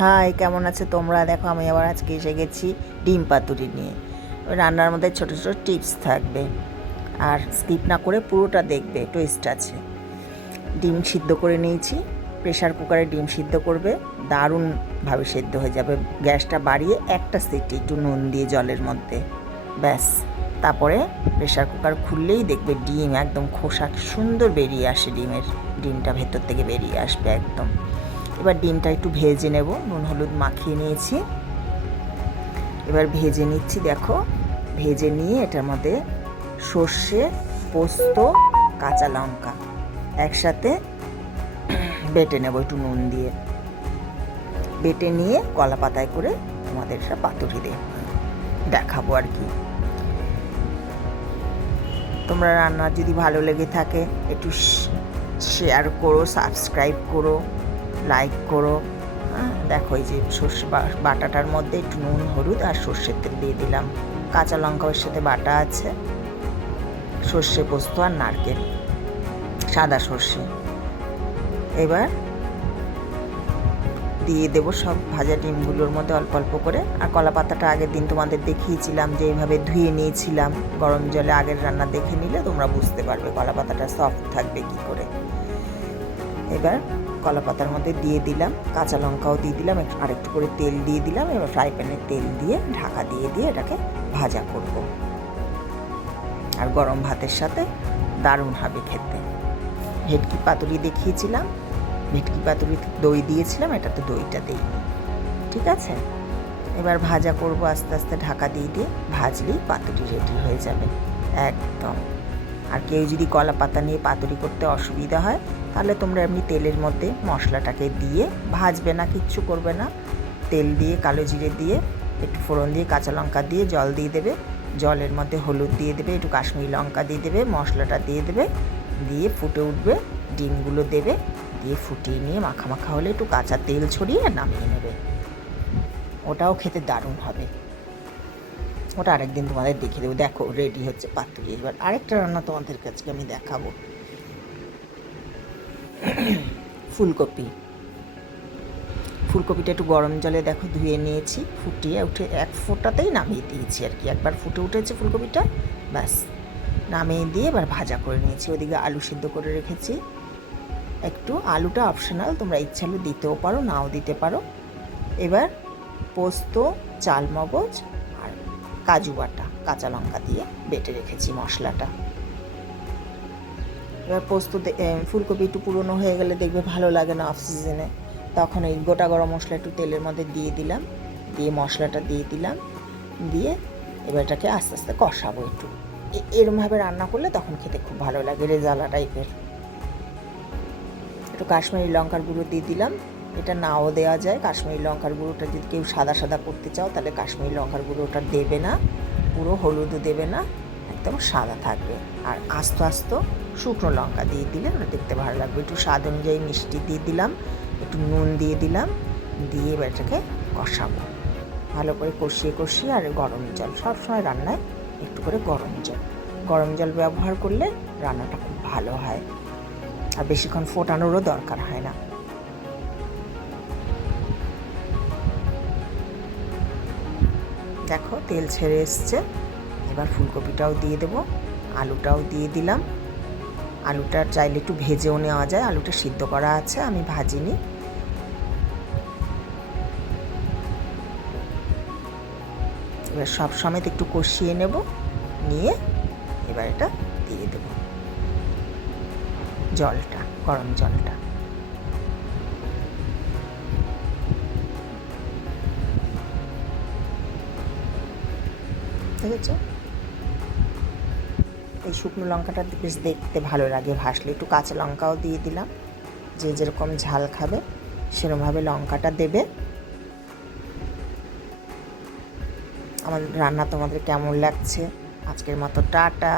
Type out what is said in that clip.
High, কেমন আছো তোমরা? দেখো আমি আবার আজকে এসে গেছি ডিম পাতুরি নিয়ে। রান্নার মধ্যে ছোটো ছোটো টিপস থাকবে, আর স্কিপ না করে পুরোটা দেখবে, টুইস্ট আছে। ডিম সিদ্ধ করে নিয়েছি, প্রেশার কুকারে ডিম সিদ্ধ করবে, দারুণভাবে সেদ্ধ হয়ে যাবে। গ্যাসটা বাড়িয়ে একটা সিটি একটু নুন দিয়ে জলের মধ্যে, ব্যাস। তারপরে প্রেশার কুকার খুললেই দেখবে ডিম একদম খোসা সুন্দর বেরিয়ে আসে, ডিমটা ভেতর থেকে বেরিয়ে আসবে একদম। এবার ডিমটা একটু ভেজে নেব, নুন হলুদ মাখিয়ে নিয়েছি। এবার ভেজে নিচ্ছি, দেখো ভেজে নিয়ে এটার মধ্যে সর্ষে, পোস্ত, কাঁচা লঙ্কা একসাথে বেটে নেব একটু নুন দিয়ে। বেটে নিয়ে কলা পাতায় করে তোমাদের সব পাতুরি দেখাবো আর কি। তোমরা রান্না যদি ভালো লেগে থাকে একটু শেয়ার করো, সাবস্ক্রাইব করো, লাইক করো। দেখো এই যে সর্ষে বাটাটার মধ্যে একটু নুন হলুদ আর সর্ষের তেল দিয়ে দিলাম, কাঁচা লঙ্কা ওর সাথে বাটা আছে, সর্ষে, পোস্ত আর নারকেল, সাদা সর্ষে। এবার দিয়ে দেবো সব ভাজা ডিমগুলোর মধ্যে অল্প অল্প করে। আর কলা পাতাটা আগের দিন তোমাদের দেখিয়েছিলাম যে এইভাবে ধুয়ে নিয়েছিলাম গরম জলে। আগের রান্না দেখে নিলে তোমরা বুঝতে পারবে কলা পাতাটা সফট থাকবে কি করে। এবার কলা পাতার মধ্যে দিয়ে দিলাম, কাঁচা লঙ্কাও দিয়ে দিলাম, আর একটু করে তেল দিয়ে দিলাম। এবার ফ্রাই প্যানে তেল দিয়ে ঢাকা দিয়ে এটাকে ভাজা করব। আর গরম ভাতের সাথে দারুণ হবে খেতে। ভেটকি পাতুরি দেখিয়েছিলাম, ভেটকি পাতুরিতে দই দিয়েছিলাম, এটাতে দইটা দিইনি, ঠিক আছে। এবার ভাজা করব আস্তে আস্তে, ঢাকা দিয়ে ভাজলেই পাতুরি রেডি হয়ে যাবে একদম। আর কেউ যদি কলা পাতা নিয়ে পাতুরি করতে অসুবিধা হয় তাহলে তোমরা এমনি তেলের মধ্যে মশলাটাকে দিয়ে ভাজবে না, কিচ্ছু করবে না। তেল দিয়ে কালো জিরে দিয়ে একটু ফোড়ন দিয়ে কাঁচা লঙ্কা দিয়ে জল দিয়ে দেবে, জলের মধ্যে হলুদ দিয়ে দেবে, একটু কাশ্মীরি লঙ্কা দিয়ে দেবে, মশলাটা দিয়ে দেবে, দিয়ে ফুটে উঠবে, ডিমগুলো দেবে, দিয়ে ফুটিয়ে নিয়ে মাখা মাখা হলে একটু কাঁচা তেল ছড়িয়ে নামিয়ে নেবে। ওটাও খেতে দারুণ হবে। ওটা আরেকদিন তোমাদের দেখিয়ে দেবো। দেখো রেডি হচ্ছে পাতুরি। এবার আরেকটা রান্না তোমাদের কাছে আমি দেখাবো, ফুলকপিটা একটু গরম জলে দেখো ধুয়ে নিয়েছি, ফুটিয়ে উঠে এক ফোঁটাতেই নামিয়ে দিয়েছি আর কি। একবার ফুটে উঠেছে ফুলকপিটা, ব্যাস নামিয়ে দিয়ে এবার ভাজা করে নিয়েছি। ওদিকে আলু সিদ্ধ করে রেখেছি, একটু আলুটা অপশনাল, তোমরা ইচ্ছা হলে দিতেও পারো, নাও দিতে পারো। এবার পোস্ত, চালমগজ আর কাজু বাটা কাঁচা লঙ্কা দিয়ে বেটে রেখেছি মশলাটা। এবার ফুলকপি একটু পুরনো হয়ে গেলে দেখবে ভালো লাগে না অফ সিজনে, তখন এই গোটা গরম মশলা একটু তেলের মধ্যে দিয়ে দিলাম, দিয়ে মশলাটা দিয়ে দিলাম, দিয়ে এবার এটাকে আস্তে আস্তে কষাবো একটু। এরমভাবে রান্না করলে তখন খেতে খুব ভালো লাগে, রেজালা টাইপের। একটু কাশ্মীরি লঙ্কার গুঁড়ো দিয়ে দিলাম, এটা নাও দেওয়া যায়। কাশ্মীরি লঙ্কার গুঁড়োটা যদি কেউ সাদা সাদা করতে চাও তাহলে কাশ্মীরি লঙ্কার গুঁড়োটা দেবে না, পুরো হলুদও দেবে না, একদম সাদা থাকবে। আর আস্ত আস্ত শুকনো লঙ্কা দিয়ে দিলে ওটা দেখতে ভালো লাগবে। একটু স্বাদ অনুযায়ী মিষ্টি দিয়ে দিলাম, একটু নুন দিয়ে দিলাম, দিয়ে এবার এটাকে কষাবো ভালো করে, কষিয়ে। আর গরম জল, সবসময় রান্নায় একটু করে গরম জল ব্যবহার করলে রান্নাটা খুব ভালো হয়, আর বেশিক্ষণ ফোটানোরও দরকার হয় না। দেখো তেল ছেড়ে এসছে। এবার ফুলকপিটাও দিয়ে দেবো, আলুটাও দিয়ে দিলাম। আলুটা চাইলে একটু ভেজেও নেওয়া যায়, আলুটা সিদ্ধ করা আছে, আমি ভাজিনি। এবার সব সমেত একটু কষিয়ে নেব, নিয়ে এবার এটা দিয়ে দেব জলটা, গরম জলটা। দেখেছ, এই শুকনো লঙ্কাটা বেশ দেখতে ভালো লাগে ভাসলে। একটু কাঁচা লঙ্কাও দিয়ে দিলাম, যে যেরকম ঝাল খাবে সেরকমভাবে লঙ্কাটা দেবে। আমার রান্না তোমাদের কেমন লাগছে? আজকের মতো টাটা।